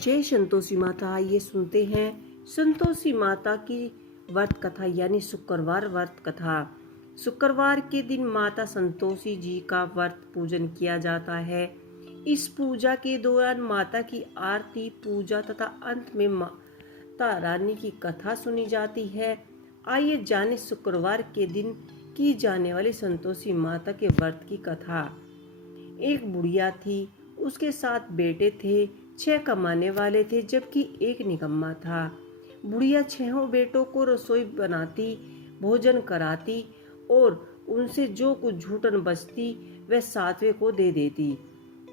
जय संतोषी माता। आइए सुनते हैं संतोषी माता की व्रत कथा यानी शुक्रवार व्रत कथा। शुक्रवार के दिन माता संतोषी जी का व्रत पूजन किया जाता है। इस पूजा के दौरान माता की आरती पूजा तथा अंत में माता रानी की कथा सुनी जाती है। आइए जाने शुक्रवार के दिन की जाने वाली संतोषी माता के व्रत की कथा। एक बुढ़िया थी, उसके 7 बेटे थे। 6 कमाने वाले थे जबकि एक निकम्मा था। बुढ़िया 6 बेटों को रसोई बनाती, भोजन कराती और उनसे जो कुछ झूठन बचती वह 7वें को दे देती।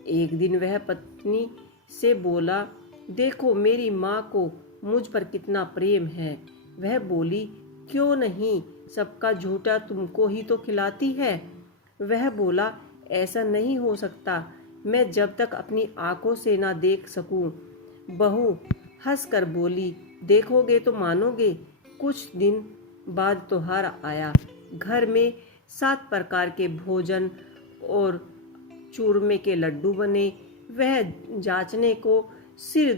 एक दिन वह पत्नी से बोला, देखो मेरी माँ को मुझ पर कितना प्रेम है। वह बोली, क्यों नहीं, सबका झूठा तुमको ही तो खिलाती है। वह बोला, ऐसा नहीं हो सकता, मैं जब तक अपनी आंखों से ना देख सकूं। बहू हंसकर बोली, देखोगे तो मानोगे। कुछ दिन बाद त्योहार आया। घर में 7 प्रकार के भोजन और चूरमे के लड्डू बने। वह जांचने को सिर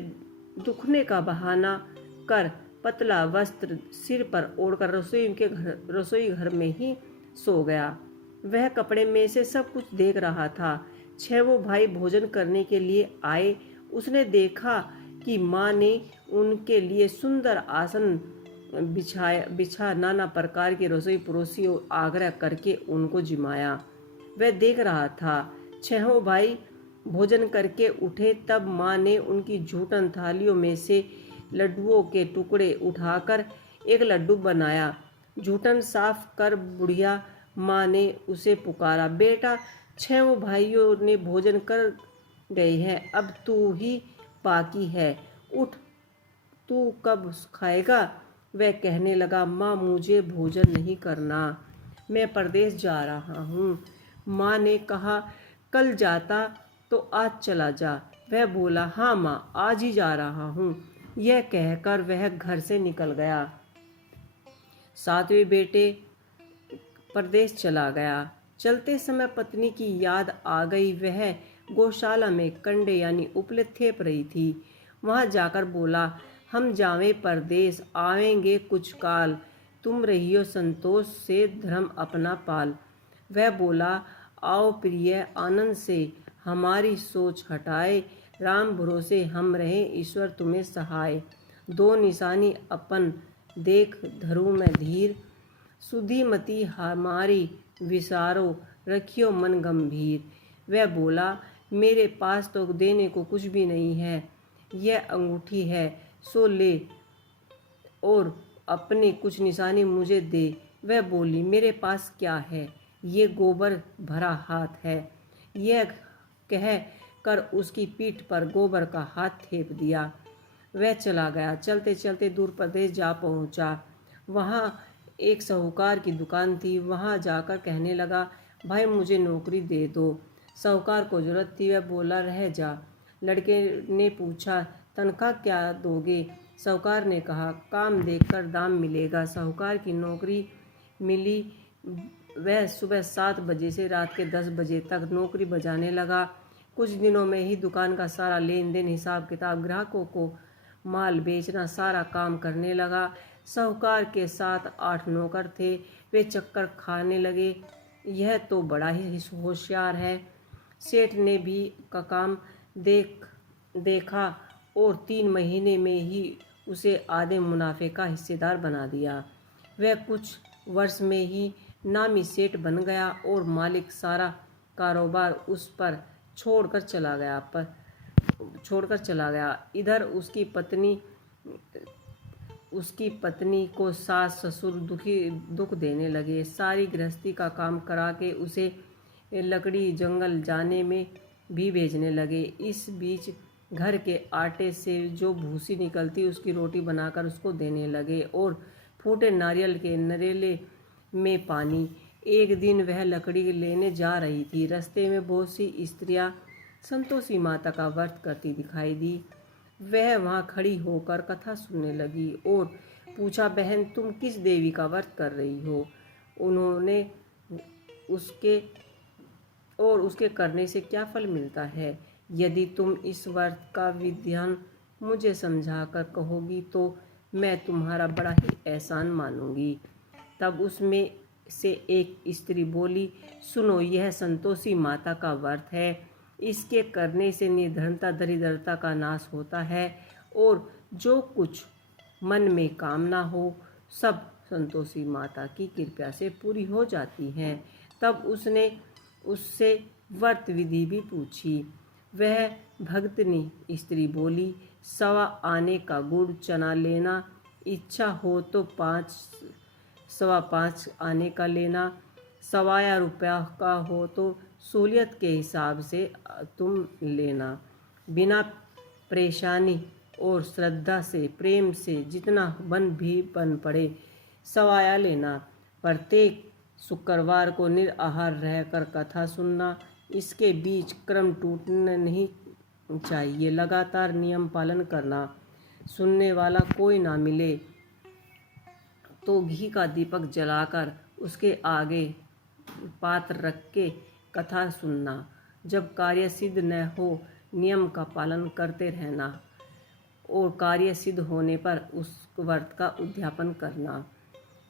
दुखने का बहाना कर पतला वस्त्र सिर पर ओढ़कर रसोई घर में ही सो गया। वह कपड़े में से सब कुछ देख रहा था। 6 भाई भोजन करने के लिए आए। उसने देखा कि माँ ने उनके लिए सुंदर आसन बिछा नाना प्रकार की रसोई परोसी और आग्रह करके उनको जिमाया। वह देख रहा था। 6 भाई भोजन करके उठे तब माँ ने उनकी झूठन थालियों में से लड्डुओं के टुकड़े उठाकर एक लड्डू बनाया। झूठन साफ कर बुढ़िया माँ ने उसे पुकारा, बेटा 6 भाइयों ने भोजन कर गए हैं, अब तू ही बाकी है, उठ, तू कब खाएगा। वह कहने लगा, माँ मुझे भोजन नहीं करना, मैं परदेश जा रहा हूँ। माँ ने कहा, कल जाता तो आज चला जा। वह बोला, हाँ माँ, आज ही जा रहा हूँ। यह कहकर वह घर से निकल गया। 7वें बेटे परदेश चला गया। चलते समय पत्नी की याद आ गई। वह गौशाला में कंडे यानी उपले थेप रही थी। वहां जाकर बोला, हम जावें परदेश, आवेंगे कुछ काल, तुम रहियो संतोष से धर्म अपना पाल। वह बोला, आओ प्रिय आनंद से हमारी सोच हटाए, राम भरोसे हम रहें, ईश्वर तुम्हें सहाय। 2 निशानी अपन देख धरू में धीर, सुधीमती हमारी विसारो, रखियो मन गंभीर। वह बोला, मेरे पास तो देने को कुछ भी नहीं है, यह अंगूठी है सो ले और अपने कुछ निशानी मुझे दे। वह बोली, मेरे पास क्या है, ये गोबर भरा हाथ है। यह कह कर उसकी पीठ पर गोबर का हाथ थेप दिया। वह चला गया। चलते चलते दूर प्रदेश जा पहुंचा। वहाँ एक साहूकार की दुकान थी। वहाँ जाकर कहने लगा, भाई मुझे नौकरी दे दो। साहूकार को जरूरत थी। वह बोला, रह जा। लड़के ने पूछा, तनख्वाह क्या दोगे। साहूकार ने कहा, काम देखकर दाम मिलेगा। साहूकार की नौकरी मिली। वह सुबह 7 बजे से रात के 10 बजे तक नौकरी बजाने लगा। कुछ दिनों में ही दुकान का सारा लेन देन, हिसाब किताब, ग्राहकों को माल बेचना, सारा काम करने लगा। साहूकार के 7-8 नौकर थे। वे चक्कर खाने लगे, यह तो बड़ा ही होशियार है। सेठ ने भी का काम देखा और 3 महीने में ही उसे आधे मुनाफे का हिस्सेदार बना दिया। वह कुछ वर्ष में ही नामी सेठ बन गया और मालिक सारा कारोबार उस पर छोड़कर चला गया। इधर उसकी पत्नी को सास ससुर दुख देने लगे। सारी गृहस्थी का काम करा के उसे लकड़ी जंगल जाने में भी भेजने लगे। इस बीच घर के आटे से जो भूसी निकलती उसकी रोटी बनाकर उसको देने लगे और फूटे नारियल के नरेले में पानी। एक दिन वह लकड़ी लेने जा रही थी। रास्ते में बहुत सी स्त्रियां संतोषी माता का व्रत करती दिखाई दी। वह वहां खड़ी होकर कथा सुनने लगी और पूछा, बहन तुम किस देवी का व्रत कर रही हो। उन्होंने उसके करने से क्या फल मिलता है। यदि तुम इस व्रत का विधान मुझे समझा कर कहोगी तो मैं तुम्हारा बड़ा ही एहसान मानूंगी। तब उसमें से एक स्त्री बोली, सुनो, यह संतोषी माता का व्रत है। इसके करने से निर्धनता दरिद्रता का नाश होता है और जो कुछ मन में कामना हो सब संतोषी माता की कृपा से पूरी हो जाती हैं। तब उसने उससे व्रत विधि भी पूछी। वह भक्तनी स्त्री बोली, 1.25 आने का गुड़ चना लेना, इच्छा हो तो 5.25 आने का लेना, 1.25 रुपया का हो तो सहूलियत के हिसाब से तुम लेना। बिना परेशानी और श्रद्धा से प्रेम से जितना बन पड़े 1.25 लेना। प्रत्येक शुक्रवार को निराहार रहकर कथा सुनना। इसके बीच क्रम टूटना नहीं चाहिए। लगातार नियम पालन करना। सुनने वाला कोई ना मिले तो घी का दीपक जलाकर उसके आगे पात्र रख के कथा सुनना। जब कार्य सिद्ध न हो नियम का पालन करते रहना और कार्य सिद्ध होने पर उस व्रत का उद्यापन करना।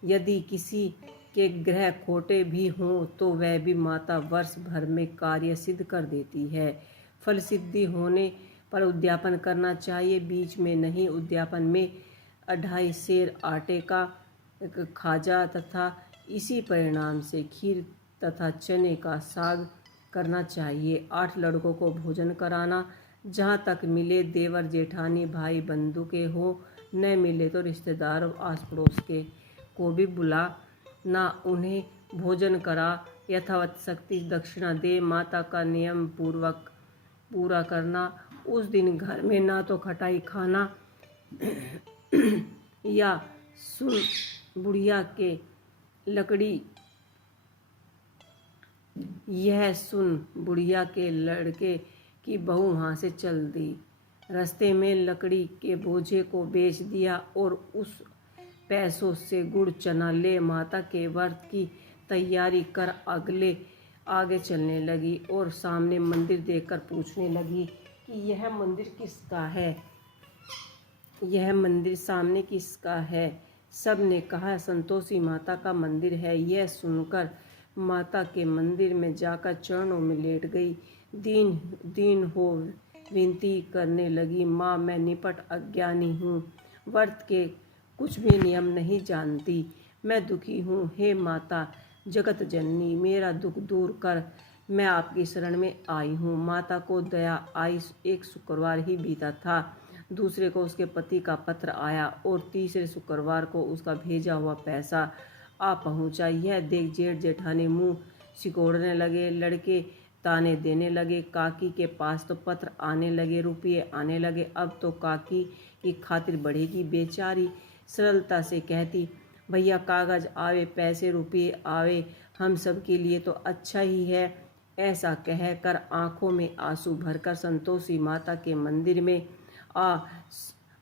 यदि किसी के ग्रह खोटे भी हों तो वह भी माता वर्ष भर में कार्य सिद्ध कर देती है। फल सिद्धि होने पर उद्यापन करना चाहिए, बीच में नहीं। उद्यापन में 2.5 सेर आटे का खाजा तथा इसी परिणाम से खीर तथा चने का साग करना चाहिए। 8 लड़कों को भोजन कराना। जहाँ तक मिले देवर जेठानी भाई बंधु के हो, न मिले तो रिश्तेदार आस पड़ोस के को भी बुला ना, उन्हें भोजन करा। यथावत शक्ति दक्षिणा दे। माता का नियम पूर्वक पूरा करना। उस दिन घर में ना तो खटाई खाना या सुन बुढ़िया के लकड़ी यह सुन बुढ़िया के लड़के की बहू वहाँ से चल दी। रास्ते में लकड़ी के बोझे को बेच दिया और उस पैसों से गुड़ चना ले माता के व्रत की तैयारी कर आगे चलने लगी और सामने मंदिर देखकर पूछने लगी कि यह मंदिर किसका है, यह मंदिर सामने किसका है। सब ने कहा संतोषी माता का मंदिर है। यह सुनकर माता के मंदिर में जाकर चरणों में लेट गई। दीन हो विनती करने लगी, माँ मैं निपट अज्ञानी हूँ, व्रत के कुछ भी नियम नहीं जानती, मैं दुखी हूँ। हे माता जगत जननी, मेरा दुख दूर कर, मैं आपकी शरण में आई हूँ। माता को दया आई। एक शुक्रवार ही बीता था, दूसरे को उसके पति का पत्र आया और तीसरे शुक्रवार को उसका भेजा हुआ पैसा आ पहुँचा। यह देख जेठ जेठानी मुँह सिकोड़ने लगे। लड़के ताने देने लगे। काकी के पास तो पत्र आने लगे, रुपये आने लगे। अब तो काकी की खातिर बढ़ेगी। बेचारी सरलता से कहती, भैया कागज आवे, पैसे रुपये आवे, हम सब के लिए तो अच्छा ही है। ऐसा कहकर आंखों में आंसू भरकर संतोषी माता के मंदिर में आ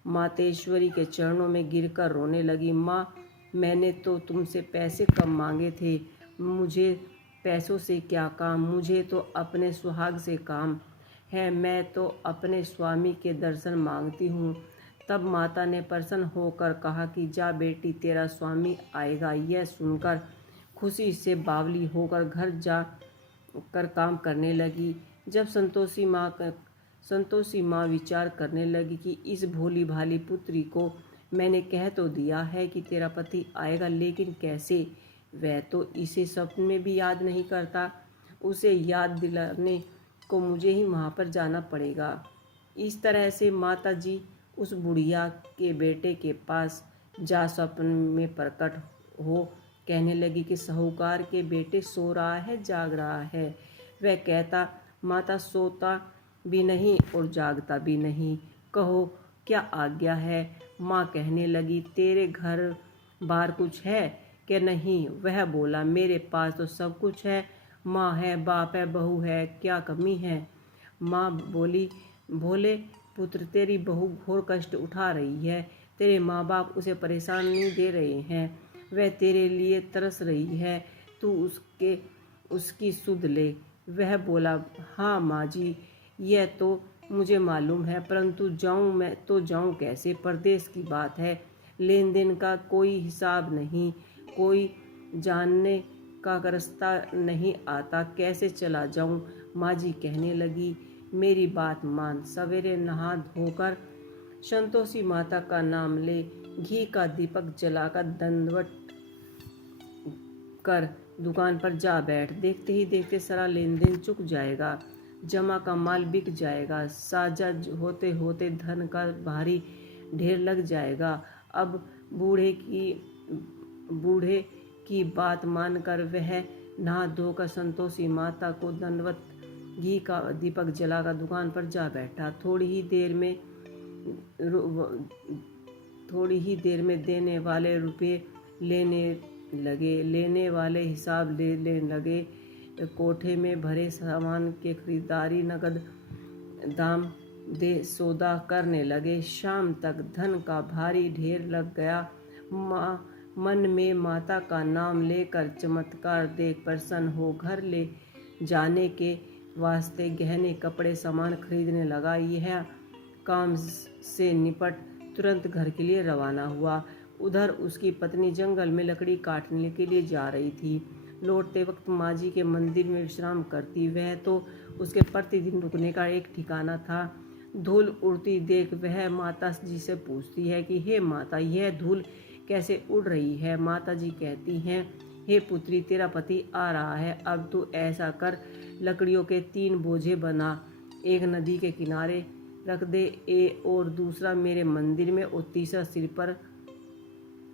मातेश्वरी के चरणों में गिरकर रोने लगी। माँ मैंने तो तुमसे पैसे कम मांगे थे, मुझे पैसों से क्या काम, मुझे तो अपने सुहाग से काम है, मैं तो अपने स्वामी के दर्शन मांगती हूँ। तब माता ने प्रसन्न होकर कहा कि जा बेटी, तेरा स्वामी आएगा। यह सुनकर खुशी से बावली होकर घर जा कर काम करने लगी। जब संतोषी माँ विचार करने लगी कि इस भोली भाली पुत्री को मैंने कह तो दिया है कि तेरा पति आएगा, लेकिन कैसे, वह तो इसे स्वप्न में भी याद नहीं करता। उसे याद दिलाने को मुझे ही वहाँ पर जाना पड़ेगा। इस तरह से माता जी उस बुढ़िया के बेटे के पास जा स्वप्न में प्रकट हो कहने लगी कि साहूकार के बेटे सो रहा है, जाग रहा है। वह कहता, माता सोता भी नहीं और जागता भी नहीं, कहो क्या आज्ञा है। माँ कहने लगी, तेरे घर बार कुछ है कि नहीं। वह बोला, मेरे पास तो सब कुछ है, माँ है, बाप है, बहू है, क्या कमी है। माँ बोली, भोले पुत्र, तेरी बहू घोर कष्ट उठा रही है, तेरे माँ बाप उसे परेशानी दे रहे हैं, वह तेरे लिए तरस रही है, तू उसकी सुध ले। वह बोला, हाँ माँ जी, यह तो मुझे मालूम है, परंतु जाऊं मैं तो जाऊं कैसे? परदेश की बात है, लेन देन का कोई हिसाब नहीं, कोई जानने का रास्ता नहीं आता, कैसे चला जाऊं? माँ जी कहने लगी, मेरी बात मान, सवेरे नहा धोकर संतोषी माता का नाम ले, घी का दीपक जलाकर दंडवत कर दुकान पर जा बैठ। देखते ही देखते सारा लेन देन चुक जाएगा, जमा का माल बिक जाएगा, साझा होते होते धन का भारी ढेर लग जाएगा। अब बूढ़े की बात मानकर वह नहा धोकर संतोषी माता को दंडवत घी का दीपक जलाकर दुकान पर जा बैठा। थोड़ी ही देर में देने वाले रुपये लेने वाले हिसाब लेने लगे। कोठे में भरे सामान के खरीदारी नगद दाम दे सौदा करने लगे। शाम तक धन का भारी ढेर लग गया। मन में माता का नाम लेकर चमत्कार देख प्रसन्न हो घर ले जाने के वास्ते गहने कपड़े सामान खरीदने लगा। यह काम से निपट तुरंत घर के लिए रवाना हुआ। उधर उसकी पत्नी जंगल में लकड़ी काटने के लिए जा रही थी। लौटते वक्त माँ जी के मंदिर में विश्राम करती। वह तो उसके प्रतिदिन रुकने का एक ठिकाना था। धूल उड़ती देख वह माता जी से पूछती है कि हे माता, यह धूल कैसे उड़ रही है? माता जी कहती हैं, हे पुत्री, तेरा पति आ रहा है। अब तू ऐसा कर, लकड़ियों के 3 बोझे बना, एक नदी के किनारे रख दे और दूसरा मेरे मंदिर में और तीसरा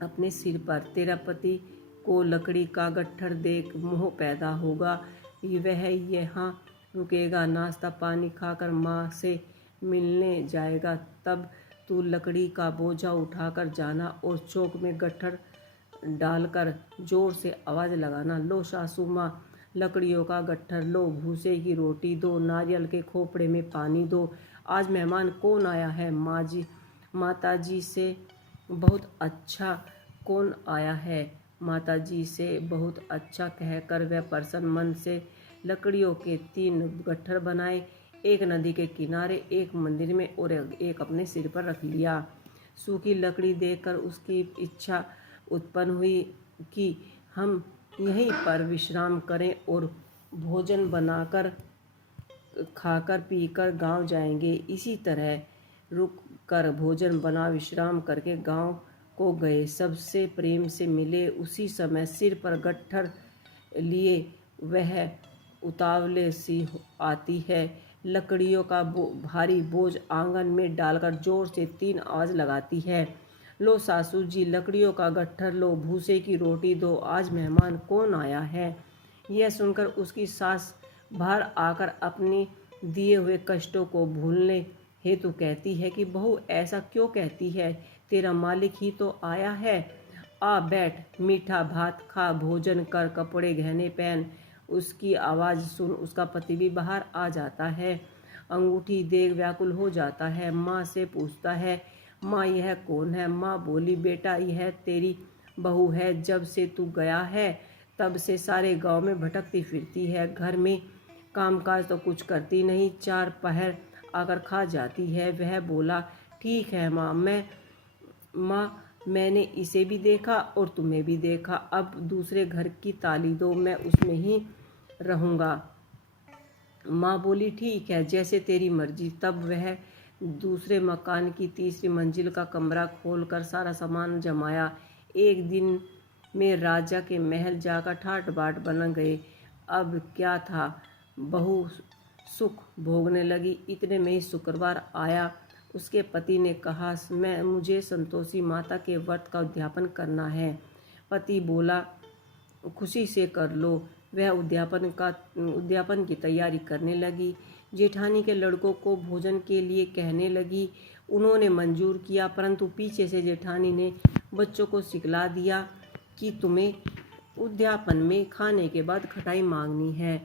अपने सिर पर। तेरा पति को लकड़ी का गट्ठर देख मोह पैदा होगा, वह यहाँ रुकेगा, नाश्ता पानी खाकर माँ से मिलने जाएगा। तब तू लकड़ी का बोझा उठाकर जाना और चौक में गट्ठर डालकर जोर से आवाज़ लगाना, लो सासू माँ, लकड़ियों का गट्ठर लो, भूसे की रोटी दो, नारियल के खोपड़े में पानी दो। आज मेहमान कौन आया है? माता जी से बहुत अच्छा। कौन आया है? माता जी से बहुत अच्छा कहकर वह प्रसन्न मन से लकड़ियों के 3 गट्ठर बनाए, एक नदी के किनारे, एक मंदिर में और एक अपने सिर पर रख लिया। सूखी लकड़ी देखकर उसकी इच्छा उत्पन्न हुई कि हम यहीं पर विश्राम करें और भोजन बनाकर खाकर पीकर गांव जाएंगे। इसी तरह रुक कर भोजन बना विश्राम करके गांव को गए। सबसे प्रेम से मिले। उसी समय सिर पर गट्ठर लिए वह उतावले सी आती है, लकड़ियों का भारी बोझ आंगन में डालकर जोर से 3 आवाज़ लगाती है, लो सासू जी, लकड़ियों का गट्ठर लो, भूसे की रोटी दो, आज मेहमान कौन आया है? यह सुनकर उसकी सास बाहर आकर अपने दिए हुए कष्टों को भूलने हेतु कहती है कि बहू, ऐसा क्यों कहती है? तेरा मालिक ही तो आया है। आ बैठ, मीठा भात खा, भोजन कर, कपड़े गहने पहन। उसकी आवाज़ सुन उसका पति भी बाहर आ जाता है। अंगूठी देख व्याकुल हो जाता है। माँ से पूछता है, माँ यह कौन है? माँ बोली, बेटा यह तेरी बहू है। जब से तू गया है तब से सारे गांव में भटकती फिरती है। घर में कामकाज तो कुछ करती नहीं, 4 पहर आकर खा जाती है। वह बोला, ठीक है माँ, मैंने इसे भी देखा और तुम्हें भी देखा। अब दूसरे घर की ताली दो, मैं उसमें ही रहूँगा। माँ बोली, ठीक है, जैसे तेरी मर्जी। तब वह दूसरे मकान की 3री मंजिल का कमरा खोलकर सारा सामान जमाया। एक दिन में राजा के महल जाकर ठाट बाट बन गए। अब क्या था, बहू सुख भोगने लगी। इतने में ही शुक्रवार आया। उसके पति ने कहा, मुझे संतोषी माता के व्रत का उद्यापन करना है। पति बोला, खुशी से कर लो। वह उद्यापन की तैयारी करने लगी। जेठानी के लड़कों को भोजन के लिए कहने लगी। उन्होंने मंजूर किया, परंतु पीछे से जेठानी ने बच्चों को सिखला दिया कि तुम्हें उद्यापन में खाने के बाद खटाई मांगनी है।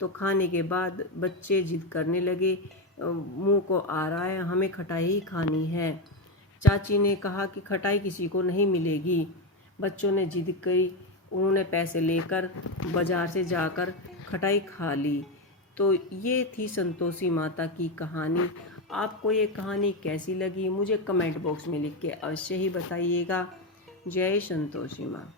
तो खाने के बाद बच्चे जिद करने लगे, मुंह को आ रहा है, हमें खटाई ही खानी है। चाची ने कहा कि खटाई किसी को नहीं मिलेगी। बच्चों ने जिद करी। उन्होंने पैसे लेकर बाजार से जाकर खटाई खा ली। तो ये थी संतोषी माता की कहानी। आपको ये कहानी कैसी लगी मुझे कमेंट बॉक्स में लिख के अवश्य ही बताइएगा। जय संतोषी माँ।